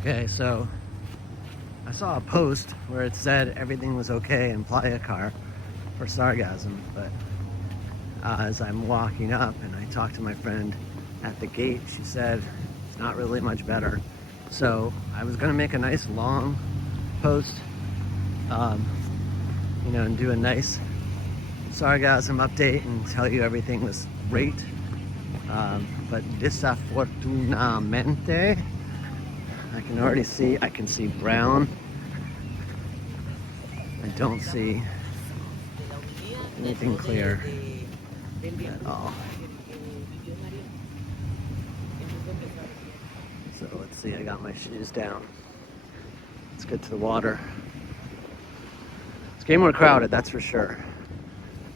Okay, so I saw a post where it said everything was okay in Playacar for Sargassum, but as I'm walking up and I talked to my friend at the gate, she said it's not really much better. So I was gonna make a nice long post, you know, and do a nice Sargassum update and tell you everything was great. But desafortunadamente, I can already see, I can see brown. I don't see anything clear at all. So let's see, I got my shoes down. Let's get to the water. It's getting more crowded, that's for sure.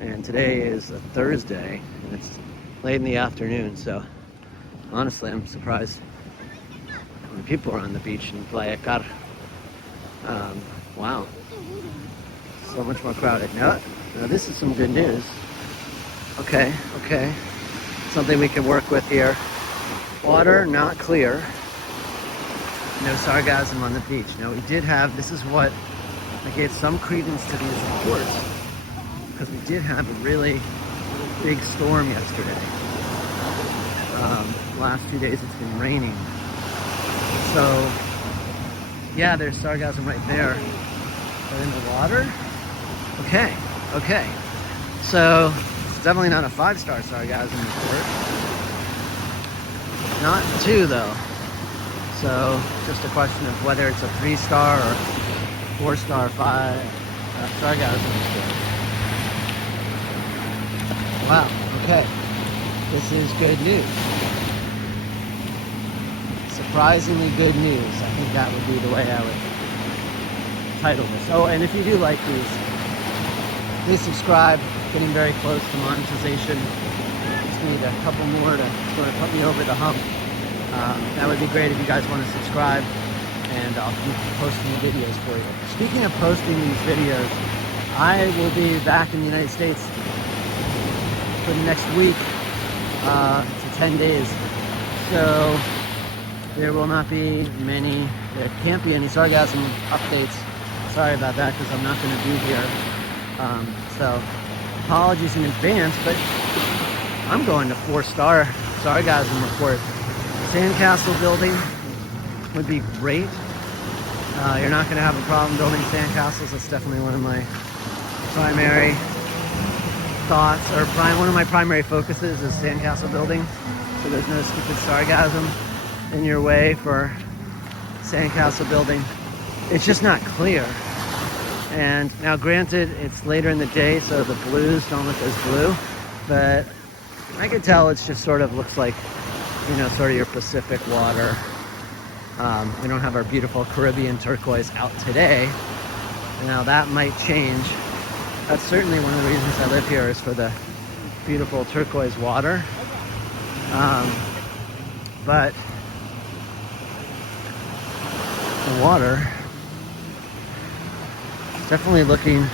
And today is a Thursday, and it's late in the afternoon, so honestly, I'm surprised how many people are on the beach in Playacar. Wow, so much more crowded. Now this is some good news. Okay, something we can work with here. Water not clear. No sargassum on the beach. Now we did have, this is what I gave some credence to these reports, because we did have a really big storm yesterday. Last few days it's been raining. So yeah, there's sargassum right there. But in the water? Okay. So it's definitely not a 5-star sargassum report. Not 2 though. So just a question of whether it's a 3-star or 4-star sargassum report. Wow, okay. This is good news. Surprisingly good news. I think that would be the way I would title this. Oh, and if you do like these, please subscribe. Getting very close to monetization. Just need a couple more to sort of put me over the hump. That would be great if you guys want to subscribe, and I'll keep posting the videos for you. Speaking of posting these videos, I will be back in the United States for the next week to 10 days. So there will not be many, there can't be any sargassum updates. Sorry about that, because I'm not going to be here. So apologies in advance, but I'm going to 4-star sargassum report. Sandcastle building would be great. You're not going to have a problem building sandcastles. That's definitely one of my primary thoughts, or one of my primary focuses is sandcastle building. So there's no stupid sargassum in your way for sandcastle building. It's just not clear. And now granted, it's later in the day, so the blues don't look as blue, but I can tell it's just sort of looks like, you know, sort of your Pacific water. We don't have our beautiful Caribbean turquoise out today. Now that might change. That's certainly one of the reasons I live here, is for the beautiful turquoise water. But the water is definitely looking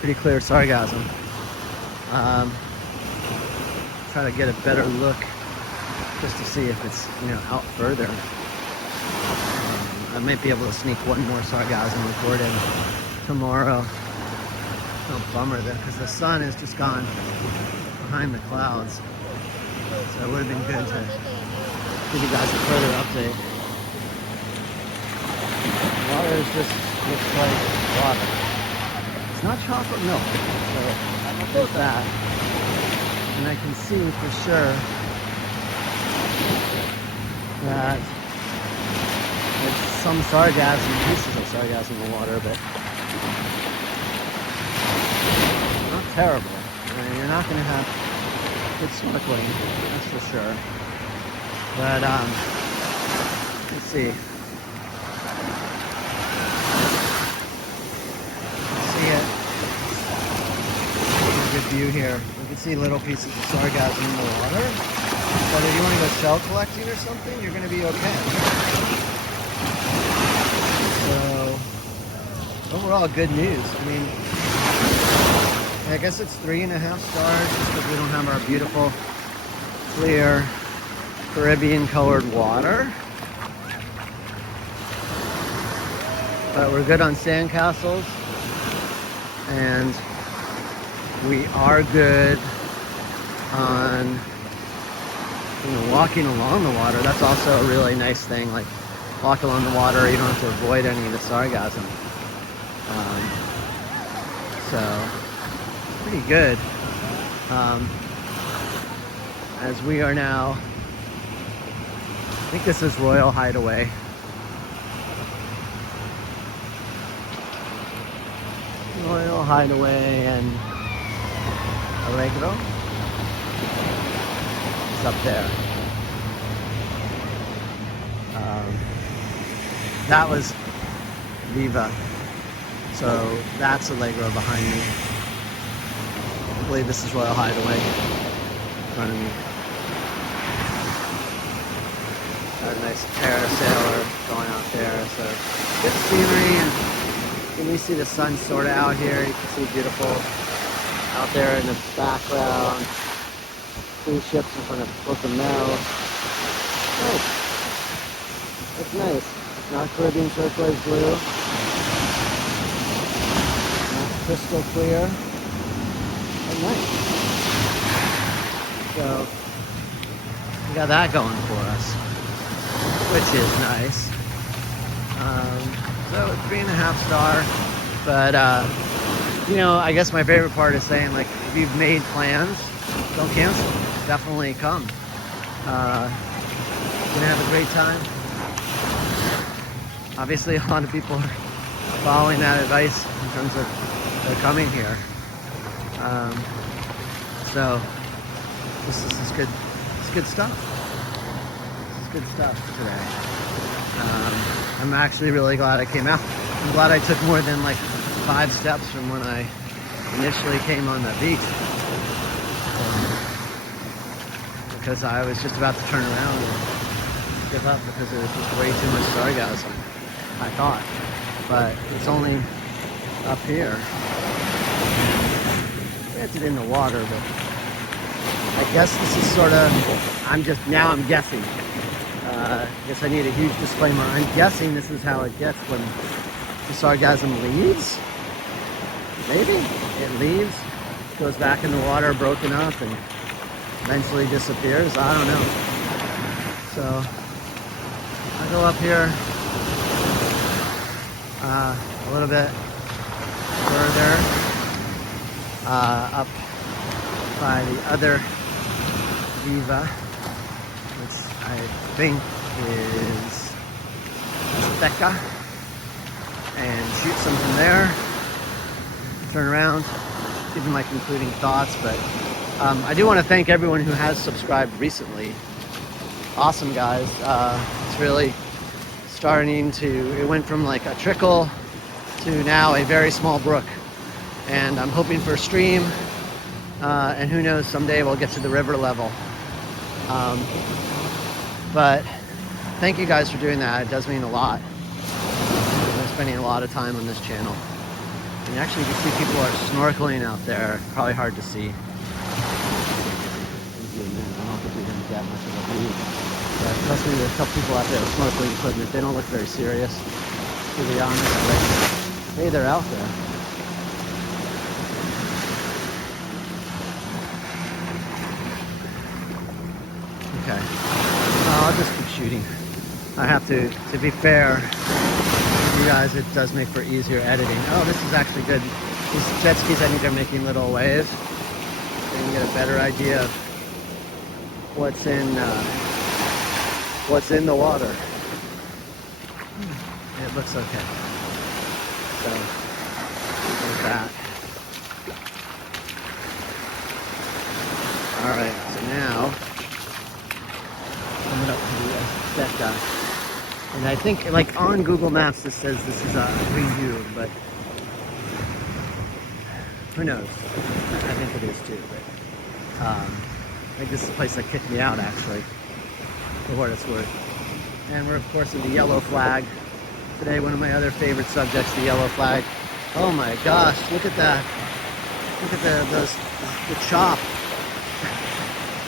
pretty clear sargassum. Try to get a better look just to see if it's, you know, out further. I might be able to sneak one more sargassum report in tomorrow. No bummer there, because the sun has just gone behind the clouds. So it would have been good to give you guys a further update. Water is just looks like water. It's not chocolate milk, so there's that. And I can see for sure that there's some sargassum, pieces of sargassum in the water, but not terrible. I mean, you're not going to have good snorkeling, that's for sure. But let's see. See it. Good view here. You can see little pieces of sargassum in the water. But if you want to go shell collecting or something, you're going to be okay. So overall, good news. I mean, I guess it's 3.5 stars just because we don't have our beautiful, clear, Caribbean colored water. but we're good on sandcastles, and we are good on walking along the water. That's also a really nice thing. Like, walk along the water, you don't have to avoid any of the sargassum. So pretty good. As we are now, I think this is Royal Hideaway. Royal Hideaway and Allegro. It's up there. That was Viva. So that's Allegro behind me. I believe this is Royal Hideaway in front of me. Got a nice parasailer going out there. So good scenery, and when we see the sun sort of out here, you can see beautiful out there in the background. Cruise ships in front of Cozumel. Nice. That's nice. Not Caribbean turquoise blue. Not crystal clear. Oh, nice. So we got that going for us, which is nice. So 3.5 star, but I guess my favorite part is saying, like, if you've made plans, don't cancel. Definitely come. You're gonna have a great time. Obviously, a lot of people are following that advice in terms of they're coming here. So this is good. It's good stuff. This is good stuff today. I'm actually really glad I came out. I'm glad I took more than like 5 steps from when I initially came on the beach, because I was just about to turn around and give up because there was just way too much sargassum, I thought. But it's only up here. It's in the water, but I guess this is sort of, I'm guessing. I guess I need a huge disclaimer. I'm guessing this is how it gets when the sargassum leaves. Maybe it leaves, goes back in the water, broken up, and eventually disappears. I don't know. So I go up here a little bit further, up by the other Viva, which I think is Azteca, and shoot some from there. Turn around, give you my concluding thoughts, but I do want to thank everyone who has subscribed recently. Awesome, guys. It's really starting to, it went from like a trickle to now a very small brook, and I'm hoping for a stream, and who knows, someday we'll get to the river level. But thank you guys for doing that. It does mean a lot. I'm spending a lot of time on this channel. And actually, you can see people are snorkeling out there. Probably hard to see. I don't think we're going to get much of a view. But trust me, there's a couple people out there with snorkeling equipment. They don't look very serious, to be honest. But hey, they're out there. Okay. I'll just keep shooting. I have to be fair. You guys, it does make for easier editing. Oh, this is actually good. These jet skis, I think, are making little waves. So you can get a better idea of what's in the water. It looks okay. So there's that. All right. So now coming up to the Azteca. And I think, like, on Google Maps, this says this is a Riu, but who knows? I think it is too. But I think this is a place that kicked me out, actually, for what it's worth. And we're, of course, in the yellow flag today. One of my other favorite subjects, the yellow flag. Oh my gosh! Look at that! Look at the chop.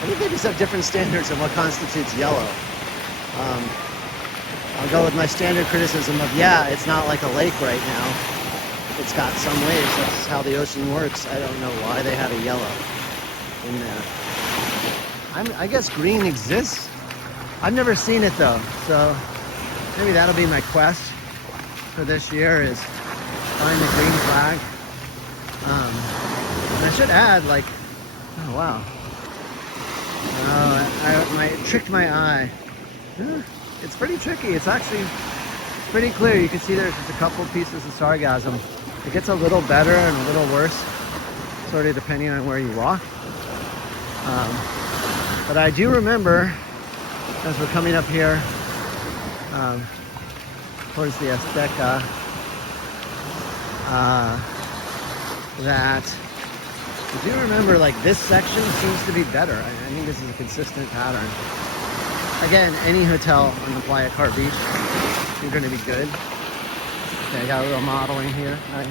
I think they just have different standards of what constitutes yellow. I'll go with my standard criticism of, yeah, it's not like a lake right now. It's got some waves. That's how the ocean works. I don't know why they had a yellow in there. I guess green exists. I've never seen it though, so maybe that'll be my quest for this year, is find the green flag. And I should add, like, oh wow, I tricked my eye. It's pretty tricky. It's actually pretty clear. You can see there's just a couple pieces of sargassum. It gets a little better and a little worse, sort of depending on where you walk. But I do remember, as we're coming up here towards the Azteca, that I do remember, like, this section seems to be better. I think this is a consistent pattern. Again, any hotel on the Playa Car beach, you're going to be good. Okay, I got a little modeling here. Nice.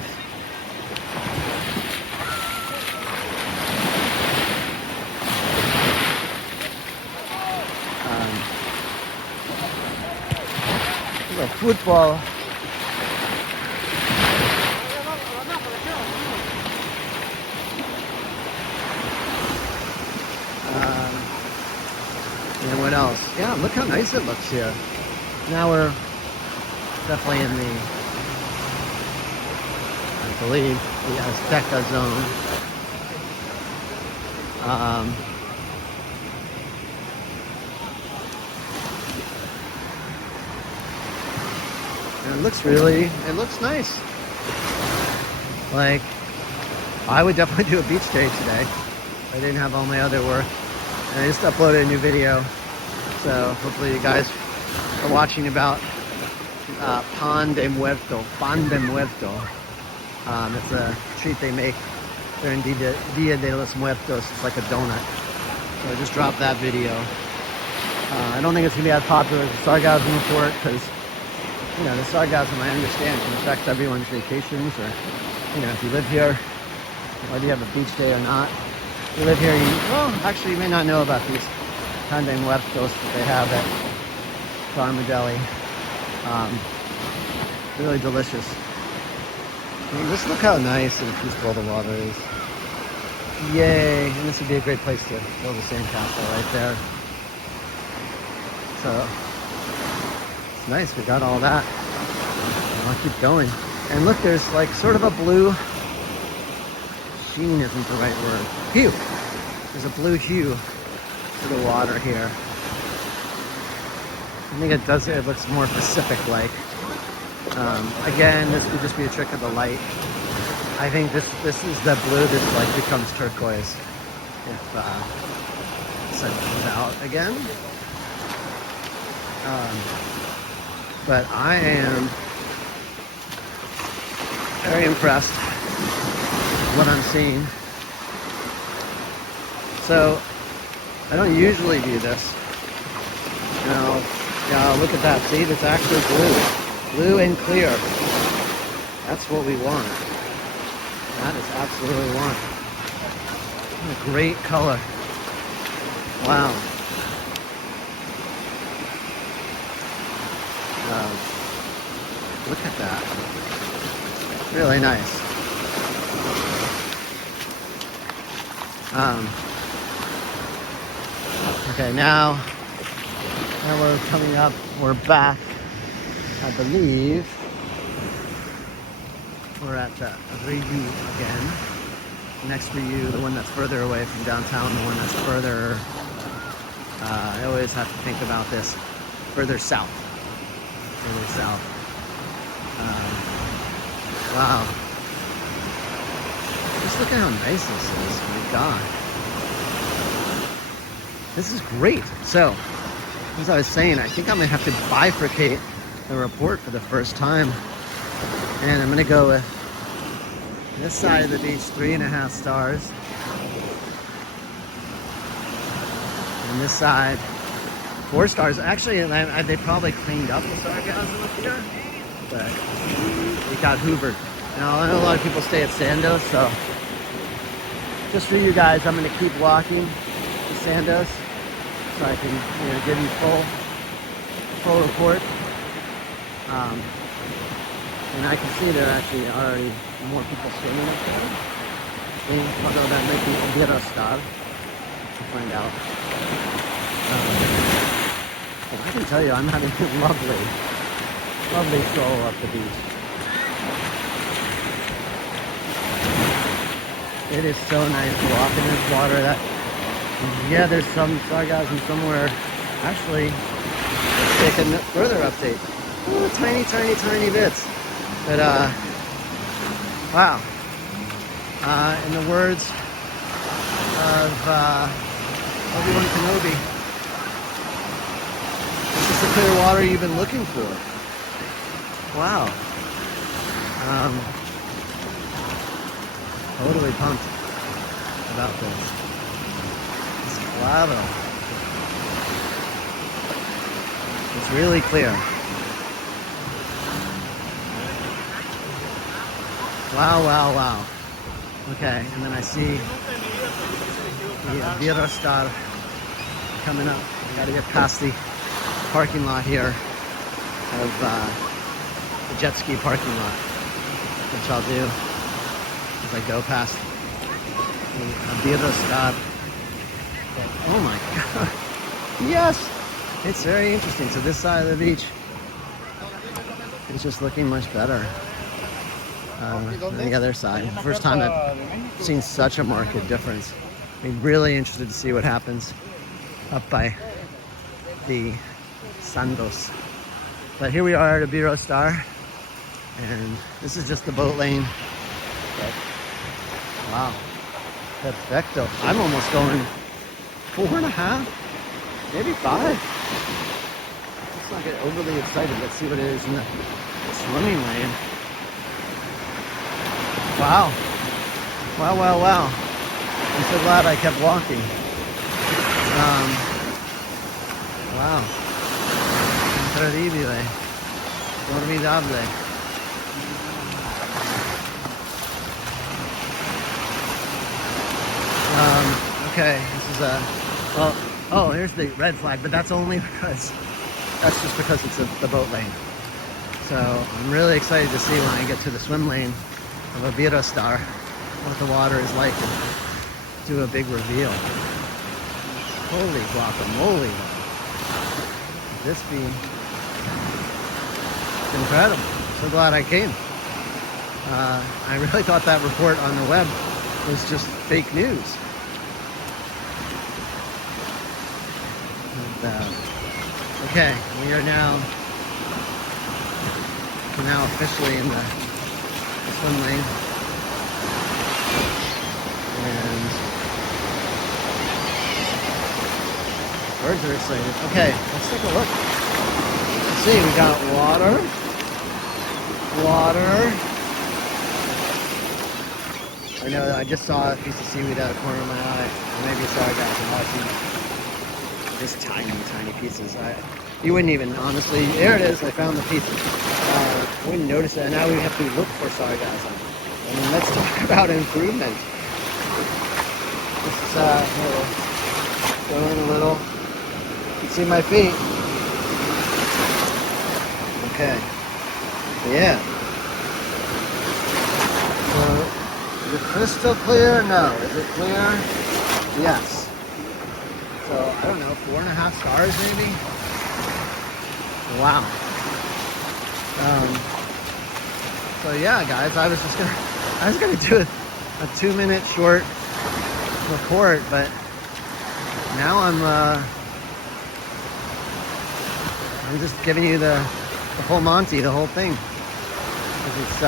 A football. And what else? Yeah, look how nice it looks here. Now we're definitely in the, I believe, the Azteca zone. It looks nice. Like, I would definitely do a beach day today. I didn't have all my other work. And I just uploaded a new video. So hopefully you guys are watching about Pan de Muerto. Pan de Muerto. It's a treat they make during Dia de los Muertos. It's like a donut. So I just dropped that video. I don't think it's going to be as popular as the sargassum report, because, you know, the sargassum, I understand, can affect everyone's vacations, or, you know, if you live here, whether you have a beach day or not. If you live here, well, actually, you may not know about these Pan de Muertos that they have at Carmadeli. Really delicious. I mean, just look how nice and peaceful the water is. Yay! And this would be a great place to build a sandcastle right there. So, it's nice, we got all that. I'll keep going. And look, there's like sort of a blue sheen, isn't the right word. Hue. There's a blue hue to the water here. I think it looks more Pacific-like. Again, this could just be a trick of the light. I think this is the blue that like becomes turquoise if the sun comes out again. But I am very impressed with what I'm seeing. So I don't usually do this. Now look at that. See, it's actually blue and clear. That's what we want. That is absolutely what we want. What a great color. Wow. Look at that. Really nice. Okay, now we're coming up. We're back. I believe we're at the Riu again. Next Riu, the one that's further away from downtown, the one that's further. I always have to think about this. Further south. Wow. Just look at how nice this is. My God. This is great. So, as I was saying, I think I'm going to have to bifurcate the report for the first time. And I'm going to go with this side of the beach, 3.5 stars. And this side, 4 stars. Actually, they probably cleaned up the sargassum up here, but it got hoovered. Now, I know a lot of people stay at Sandos, so just for you guys, I'm going to keep walking to Sandos so I can, give you full report. And I can see there actually are already more people swimming up there. Although that might be Iberostar, to find out. But I can tell you, I'm having a lovely stroll up the beach. It is so nice to walk in this water. Yeah, there's some sargassum somewhere. Actually, let's take a further update. Oh, tiny bits. But wow. In the words of Obi-Wan Kenobi, this is the clear water you've been looking for. Wow. Totally pumped about this. It's claro. It's really clear. Wow. Okay, and then I see the Iberostar coming up. I gotta get past the parking lot here of the jet ski parking lot, which I'll do as I go past the Iberostar. Oh my god. Yes! It's very interesting. So this side of the beach is just looking much better than the other side. First time I've seen such a marked difference. I'm really interested to see what happens up by the Sandos. But here we are at Iberostar, and this is just the boat lane. But, wow, perfecto. I'm almost going 4.5, maybe 5. Let's not get overly excited. Let's see what it is in the swimming lane. Wow. I'm so glad I kept walking. Wow. Increíble. Formidable. Okay, this is well, oh, here's the red flag, but that's only because, that's just because it's the boat lane. So I'm really excited to see when I get to the swim lane of Iberostar what the water is like and do a big reveal. Holy guacamole. This be incredible. So glad I came. I really thought that report on the web was just fake news. And, okay, we are now officially in the swim lane. And birds are excited. Okay, let's take a look. Let's see, we got water. I know I just saw a piece of seaweed out of the corner of my eye. Or maybe sargassum. Just tiny pieces. You wouldn't even, honestly, there it is. I found the piece. Wouldn't notice it. And now we have to look for sargassum. I mean, let's talk about improvement. This is going a little. You can see my feet. Okay. Yeah. So, is it crystal clear? No. Is it clear? Yes. So, I don't know, 4.5 stars maybe? Wow. So yeah, guys, I was gonna do a 2-minute short report, but now I'm just giving you the full Monty, the whole thing. It's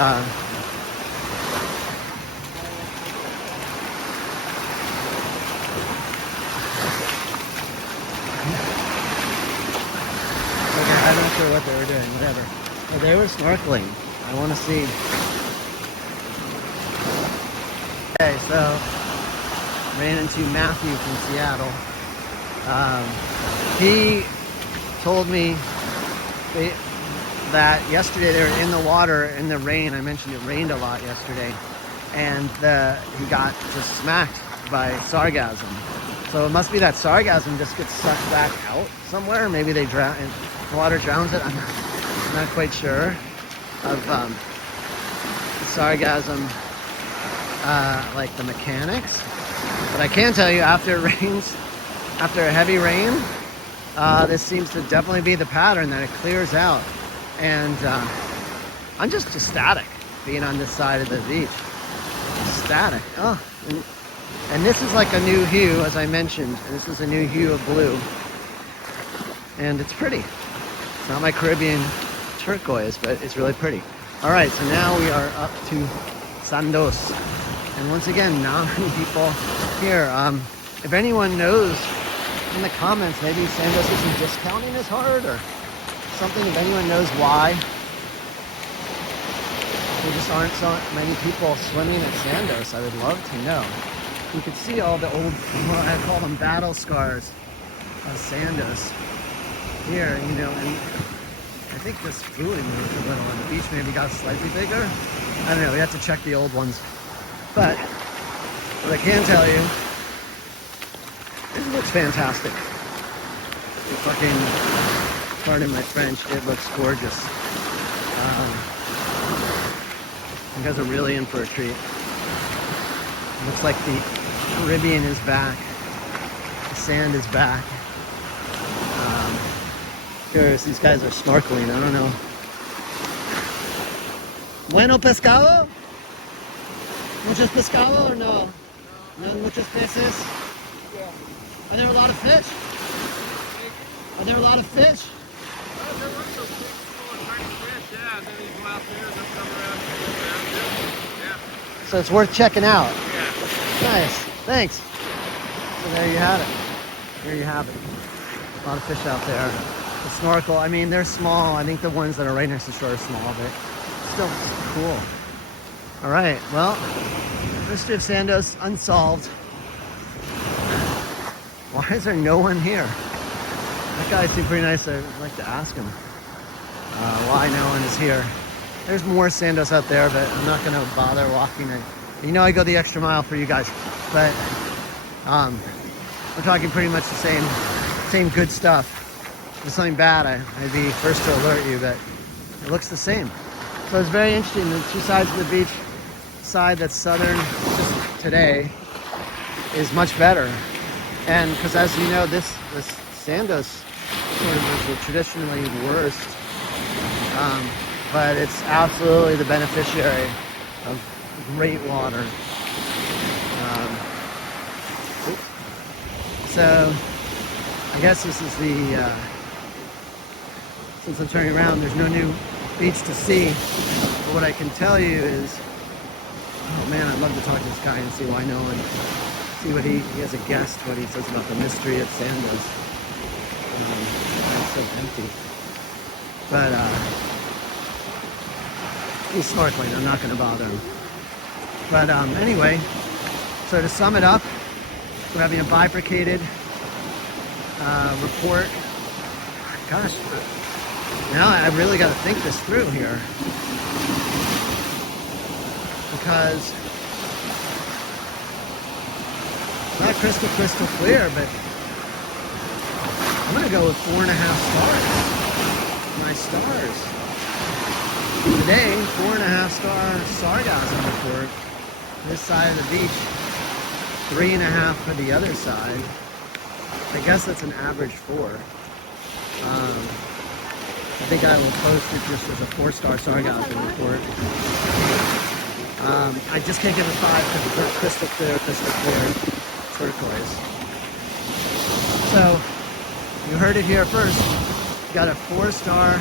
I'm not sure what they were doing, whatever. But they were snorkeling. I want to see. Okay, so ran into Matthew from Seattle. He told me that yesterday they were in the water in the rain. I mentioned it rained a lot yesterday, and he got just smacked by sargassum. So it must be that sargassum just gets sucked back out somewhere. Maybe they drown, and the water drowns it. not quite sure of Sargassum, like the mechanics, but I can tell you after it rains, after a heavy rain, this seems to definitely be the pattern, that it clears out. And I'm just ecstatic being on this side of the beach. Ecstatic. Oh, and this is like a new hue, as I mentioned. This is a new hue of blue, and it's pretty. It's not my Caribbean turquoise, but it's really pretty. All right, so now we are up to Sandos, and once again, not many people here. If anyone knows in the comments, maybe Sandos isn't discounting as hard or something. If anyone knows why there just aren't so many people swimming at Sandos, I would love to know. You could see all the old, well, I call them battle scars of Sandos here, you know, and I think this buoy moved a little, and the beach maybe got slightly bigger. I don't know, we have to check the old ones. But what I can tell you, it looks fantastic. It fucking, pardon my French, it looks gorgeous. You guys are really in for a treat. It looks like the Caribbean is back. The sand is back. Curious, these guys are snorkeling, I don't know. Bueno pescado? Muchos pescado or no? No muchos peces? Are there a lot of fish? Are there a lot of fish? There were some big, small, tiny fish, yeah, and then these come out there, they'll come around and go down. Yeah. So it's worth checking out. Yeah. Nice, thanks. So there you have it. There you have it. A lot of fish out there. The snorkel, I mean, they're small. I think the ones that are right next to shore are small, but still cool. All right, well, mystery of Sandos unsolved. Why is there no one here? That guy seemed pretty nice. I'd like to ask him why no one is here. There's more Sandos out there, but I'm not going to bother walking. You know I go the extra mile for you guys, but we're talking pretty much the same good stuff. If there's something bad, I'd be first to alert you, but it looks the same. So it's very interesting. The two sides of the beach, side that's southern just today is much better. And because as you know, this Sandos sort of is traditionally worst, but it's absolutely the beneficiary of great water. So I guess this is the, since I'm turning around, there's no new beach to see. But what I can tell you is, oh man, I'd love to talk to this guy and see why no one, see what he has a guest, what he says about the mystery of Sandos. It's so empty. But he's snorkeling, I'm not going to bother him. But anyway, so to sum it up, we're having a bifurcated report. Gosh, now I really got to think this through here, because it's not crystal clear, but I'm going to go with 4.5 stars. My stars. Today, 4.5 star Sargassum report. This side of the beach, 3.5 for the other side. I guess that's an average 4. I think I will post it just as a 4-star Sargassum report. I just can't give a 5 because it's not crystal clear turquoise. So, you heard it here first. Got a 4-star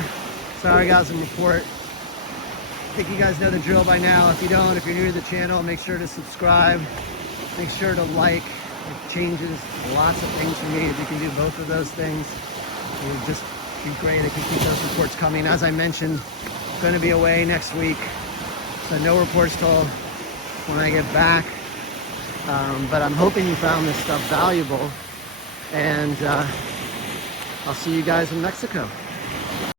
Sargassum report. I think you guys know the drill by now. If you don't, if you're new to the channel, make sure to subscribe. Make sure to like. It changes lots of things for me. If you can do both of those things, it would just be great if you keep those reports coming. As I mentioned, I'm going to be away next week, so no reports till when I get back. But I'm hoping you found this stuff valuable, and I'll see you guys in Mexico.